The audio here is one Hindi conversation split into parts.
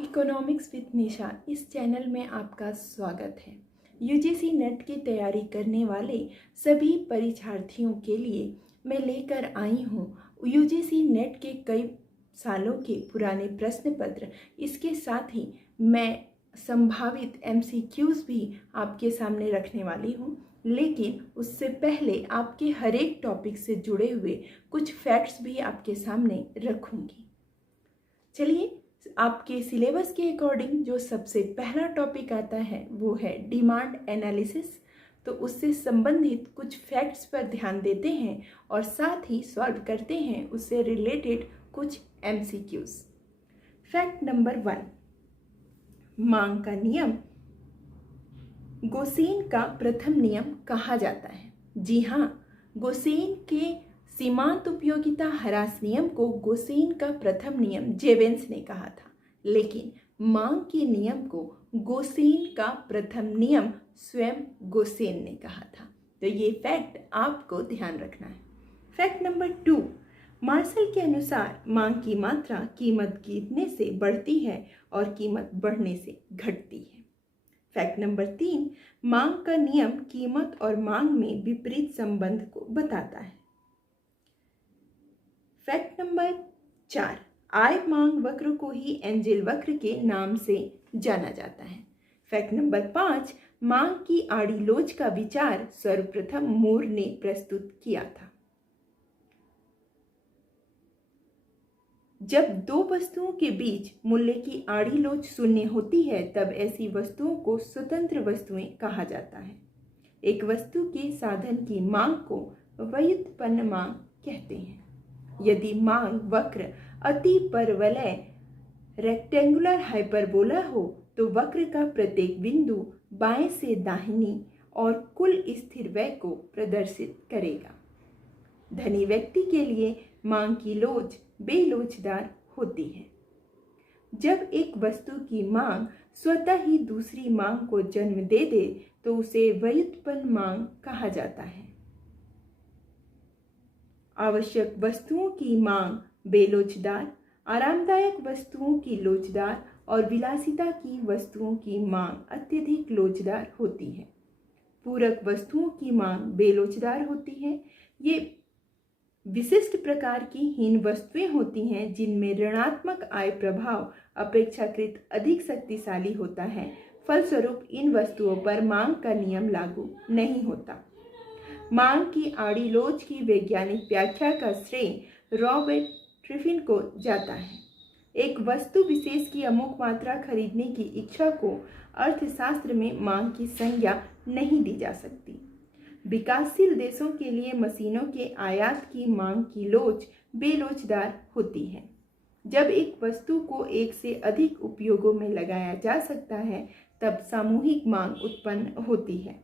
इकोनॉमिक्स विद निशा इस चैनल में आपका स्वागत है। यूजीसी नेट की तैयारी करने वाले सभी परीक्षार्थियों के लिए मैं लेकर आई हूँ यूजीसी नेट के कई सालों के पुराने प्रश्न पत्र। इसके साथ ही मैं संभावित एमसीक्यूज भी आपके सामने रखने वाली हूँ, लेकिन उससे पहले आपके हर एक टॉपिक से जुड़े हुए कुछ फैक्ट्स भी आपके सामने रखूँगी। चलिए, आपके सिलेबस के अकॉर्डिंग जो सबसे पहला टॉपिक आता है वो है डिमांड एनालिसिस। तो उससे संबंधित कुछ फैक्ट्स पर ध्यान देते हैं और साथ ही सॉल्व करते हैं उससे रिलेटेड कुछ एमसीक्यूज। फैक्ट नंबर 1, मांग का नियम गोसेन का प्रथम नियम कहा जाता है। जी हाँ, गोसेन के सीमांत उपयोगिता ह्रास नियम को गोसेन का प्रथम नियम जेवेंस ने कहा था, लेकिन मांग के नियम को गोसेन का प्रथम नियम स्वयं गोसेन ने कहा था। तो ये फैक्ट आपको ध्यान रखना है। फैक्ट नंबर 2, मार्शल के अनुसार मांग की मात्रा कीमत गिरने से बढ़ती है और कीमत बढ़ने से घटती है। फैक्ट नंबर 3, मांग का नियम कीमत और मांग में विपरीत संबंध को बताता है। फैक्ट नंबर 4, आय मांग वक्र को ही एंजेल वक्र के नाम से जाना जाता है। फैक्ट नंबर 5, मांग की आड़ी लोच का विचार सर्वप्रथम मूर ने प्रस्तुत किया था। जब दो वस्तुओं के बीच मूल्य की आड़ी लोच शून्य होती है तब ऐसी वस्तुओं को स्वतंत्र वस्तुएं कहा जाता है। एक वस्तु के साधन की मांग को व्युत्पन्न मांग कहते हैं। यदि मांग वक्र अति परवलय रेक्टेंगुलर हाइपरबोला हो तो वक्र का प्रत्येक बिंदु बाएं से दाहिनी और कुल स्थिर व्यय को प्रदर्शित करेगा। धनी व्यक्ति के लिए मांग की लोच बेलोचदार होती है। जब एक वस्तु की मांग स्वतः ही दूसरी मांग को जन्म दे दे तो उसे व्युत्पन्न मांग कहा जाता है। आवश्यक वस्तुओं की मांग बेलोचदार, आरामदायक वस्तुओं की लोचदार और विलासिता की वस्तुओं की मांग अत्यधिक लोचदार होती है। पूरक वस्तुओं की मांग बेलोचदार होती है। ये विशिष्ट प्रकार की हीन वस्तुएं होती हैं जिनमें ऋणात्मक आय प्रभाव अपेक्षाकृत अधिक शक्तिशाली होता है। फलस्वरूप इन वस्तुओं पर मांग का नियम लागू नहीं होता। मांग की आड़ी लोच की वैज्ञानिक व्याख्या का श्रेय रॉबर्ट ट्रिफिन को जाता है। एक वस्तु विशेष की अमुक मात्रा खरीदने की इच्छा को अर्थशास्त्र में मांग की संज्ञा नहीं दी जा सकती। विकासशील देशों के लिए मशीनों के आयात की मांग की लोच बेलोचदार होती है। जब एक वस्तु को एक से अधिक उपयोगों में लगाया जा सकता है तब सामूहिक मांग उत्पन्न होती है।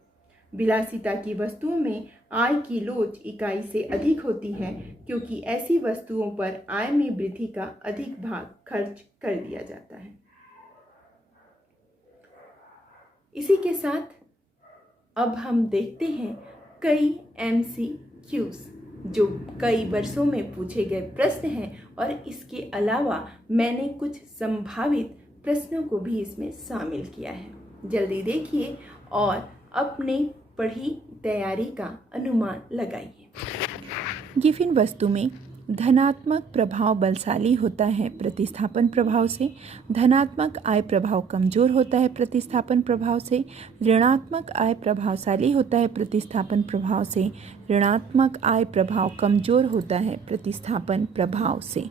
विलासिता की वस्तुओं में आय की लोच इकाई से अधिक होती है क्योंकि ऐसी वस्तुओं पर आय में वृद्धि का अधिक भाग खर्च कर दिया जाता है। इसी के साथ अब हम देखते हैं कई एमसीक्यूज जो कई वर्षों में पूछे गए प्रश्न हैं और इसके अलावा मैंने कुछ संभावित प्रश्नों को भी इसमें शामिल किया है। जल्दी देखिए और अपने पढ़ी तैयारी का अनुमान लगाइए। गिवन वस्तु में धनात्मक प्रभाव बलशाली होता है प्रतिस्थापन प्रभाव से, धनात्मक आय प्रभाव कमजोर होता है प्रतिस्थापन प्रभाव से, ऋणात्मक आय प्रभावशाली होता है प्रतिस्थापन प्रभाव से, ऋणात्मक आय प्रभाव कमजोर होता है प्रतिस्थापन प्रभाव से।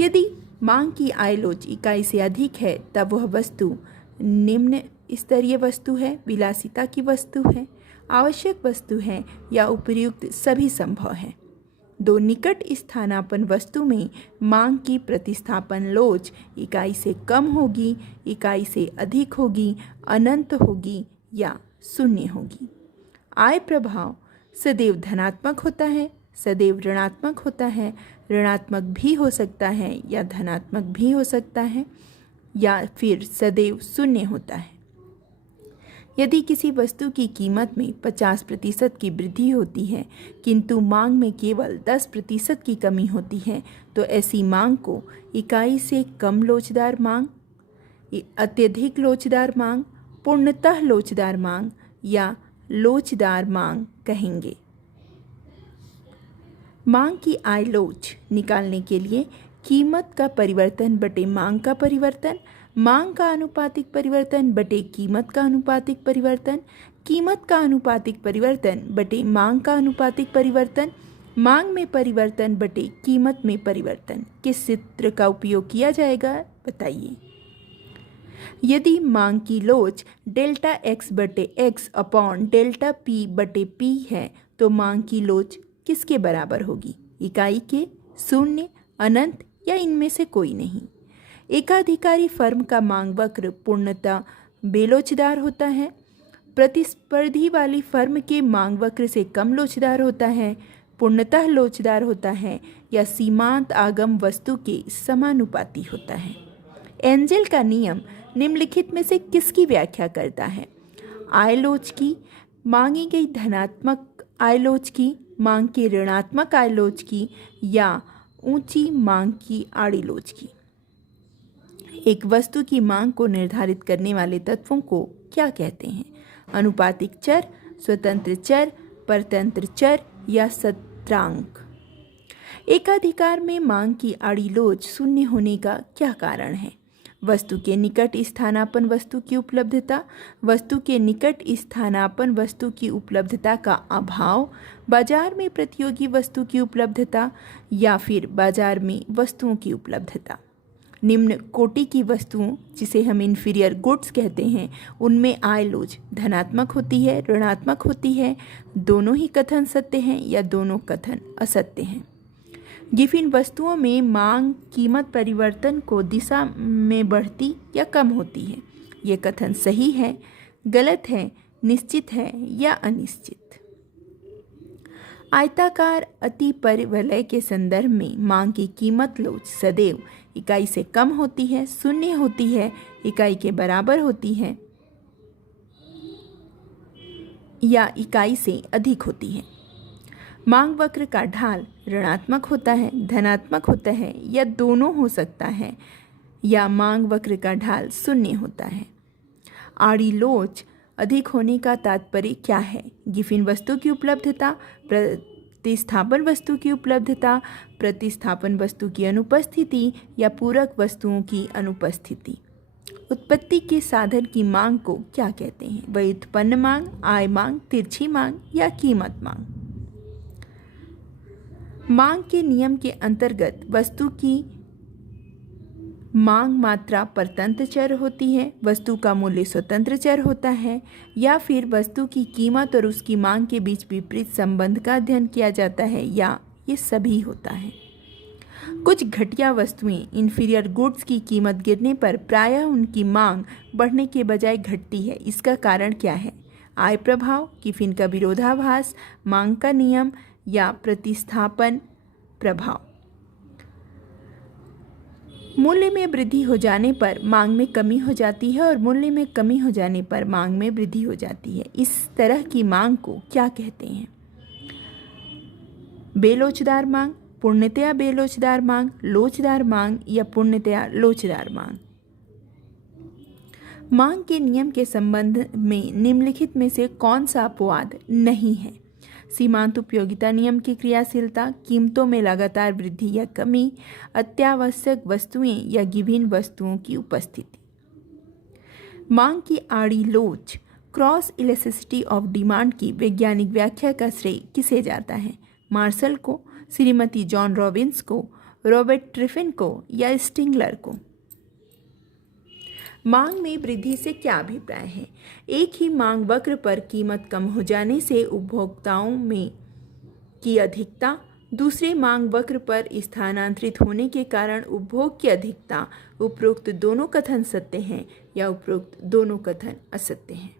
यदि मांग की आय लोच इकाई से अधिक है तब वह वस्तु निम्न स्तरीय वस्तु है, विलासिता की वस्तु है, आवश्यक वस्तु है या उपर्युक्त सभी संभव है। दो निकट स्थानापन्न वस्तु में मांग की प्रतिस्थापन लोच इकाई से कम होगी, इकाई से अधिक होगी, अनंत होगी या शून्य होगी। आय प्रभाव सदैव धनात्मक होता है, सदैव ऋणात्मक होता है, ऋणात्मक भी हो सकता है या धनात्मक भी हो सकता है या फिर सदैव शून्य होता है। यदि किसी वस्तु की कीमत में 50% की वृद्धि होती है किंतु मांग में केवल 10% की कमी होती है तो ऐसी मांग को इकाई से कम लोचदार मांग, अत्यधिक लोचदार मांग, पूर्णतः लोचदार मांग या लोचदार मांग कहेंगे। मांग की आय लोच निकालने के लिए कीमत का परिवर्तन बटे मांग का परिवर्तन, मांग का अनुपातिक परिवर्तन बटे कीमत का अनुपातिक परिवर्तन, कीमत का अनुपातिक परिवर्तन बटे मांग का अनुपातिक परिवर्तन, मांग में परिवर्तन बटे कीमत में परिवर्तन किस सूत्र का उपयोग किया जाएगा बताइए। यदि मांग की लोच डेल्टा एक्स बटे एक्स अपॉन डेल्टा पी बटे पी है तो मांग की लोच किसके बराबर होगी? इकाई के, शून्य, अनंत या इनमें से कोई नहीं। एकाधिकारी फर्म का मांग वक्र पूर्णतः बेलोचदार होता है, प्रतिस्पर्धी वाली फर्म के मांग वक्र से कम लोचदार होता है, पूर्णतः लोचदार होता है या सीमांत आगम वस्तु के समानुपाती होता है। एंजेल का नियम निम्नलिखित में से किसकी व्याख्या करता है? आय लोच की, मांगी गई धनात्मक आय लोच की, मांग की ऋणात्मक आय लोच की या ऊंची मांग की आड़ी लोच की। एक वस्तु की मांग को निर्धारित करने वाले तत्वों को क्या कहते हैं? अनुपातिक चर, स्वतंत्र चर, परतंत्र चर या स्थिरांक। एकाधिकार में मांग की आड़ी लोच शून्य होने का क्या कारण है? वस्तु के निकट स्थानापन्न वस्तु की उपलब्धता, वस्तु के निकट स्थानापन्न वस्तु की उपलब्धता का अभाव, बाजार में प्रतियोगी वस्तु की उपलब्धता या फिर बाजार में वस्तुओं की उपलब्धता। निम्न कोटि की वस्तुओं जिसे हम इन्फीरियर गुड्स कहते हैं उनमें आय लोच धनात्मक होती है, ऋणात्मक होती है, दोनों ही कथन सत्य हैं या दोनों कथन असत्य हैं। गिफिन वस्तुओं में मांग कीमत परिवर्तन को दिशा में बढ़ती या कम होती है। ये कथन सही है, गलत है, निश्चित है या अनिश्चित। आयताकार अति परिवलय के संदर्भ में मांग की कीमत लोच सदैव इकाई से कम होती है, शून्य होती है, इकाई के बराबर होती है या इकाई से अधिक होती है। मांग वक्र का ढाल ऋणात्मक होता है, धनात्मक होता है या दोनों हो सकता है या मांग वक्र का ढाल शून्य होता है। आड़ी लोच अधिक होने का तात्पर्य क्या है? गिफिन वस्तु की उपलब्धता, प्रतिस्थापन वस्तु की उपलब्धता, प्रतिस्थापन वस्तु की अनुपस्थिति या पूरक वस्तुओं की अनुपस्थिति। उत्पत्ति के साधन की मांग को क्या कहते हैं? व्युत्पन्न मांग, आय मांग, तिरछी मांग या कीमत मांग। मांग के नियम के अंतर्गत वस्तु की मांग मात्रा परतंत्र चर होती है, वस्तु का मूल्य स्वतंत्र चर होता है या फिर वस्तु की कीमत और उसकी मांग के बीच विपरीत संबंध का अध्ययन किया जाता है या ये सभी होता है। कुछ घटिया वस्तुएं इन्फीरियर गुड्स की कीमत गिरने पर प्रायः उनकी मांग बढ़ने के बजाय घटती है। इसका कारण क्या है? आय प्रभाव, गिफिन का विरोधाभास, मांग का नियम या प्रतिस्थापन प्रभाव। मूल्य में वृद्धि हो जाने पर मांग में कमी हो जाती है और मूल्य में कमी हो जाने पर मांग में वृद्धि हो जाती है। इस तरह की मांग को क्या कहते हैं? बेलोचदार मांग, पूर्णतया बेलोचदार मांग, लोचदार मांग या पूर्णतया लोचदार मांग। मांग के नियम के संबंध में निम्नलिखित में से कौन सा अपवाद नहीं है? सीमांत उपयोगिता नियम की क्रियाशीलता, कीमतों में लगातार वृद्धि या कमी, अत्यावश्यक वस्तुएं या विभिन्न वस्तुओं की उपस्थिति। मांग की आड़ी लोच, क्रॉस इलास्टिसिटी ऑफ डिमांड की वैज्ञानिक व्याख्या का श्रेय किसे जाता है? मार्शल को, श्रीमती जॉन रॉबिन्स को, रॉबर्ट ट्रिफिन को या स्टिंगलर को। मांग में वृद्धि से क्या अभिप्राय है? एक ही मांग वक्र पर कीमत कम हो जाने से उपभोक्ताओं में की अधिकता, दूसरे मांग वक्र पर स्थानांतरित होने के कारण उपभोग की अधिकता। उपरोक्त दोनों कथन सत्य हैं या उपरोक्त दोनों कथन असत्य हैं।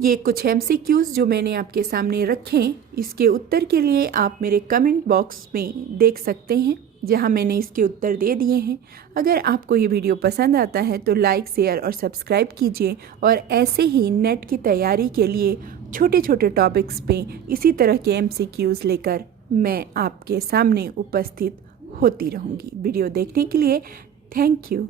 ये कुछ MCQs जो मैंने आपके सामने रखे, इसके उत्तर के लिए आप मेरे कमेंट बॉक्स में देख सकते हैं। जहां मैंने इसके उत्तर दे दिए हैं। अगर आपको ये वीडियो पसंद आता है तो लाइक, शेयर और सब्सक्राइब कीजिए और ऐसे ही नेट की तैयारी के लिए छोटे छोटे टॉपिक्स पे इसी तरह के MCQs लेकर मैं आपके सामने उपस्थित होती रहूँगी। वीडियो देखने के लिए थैंक यू।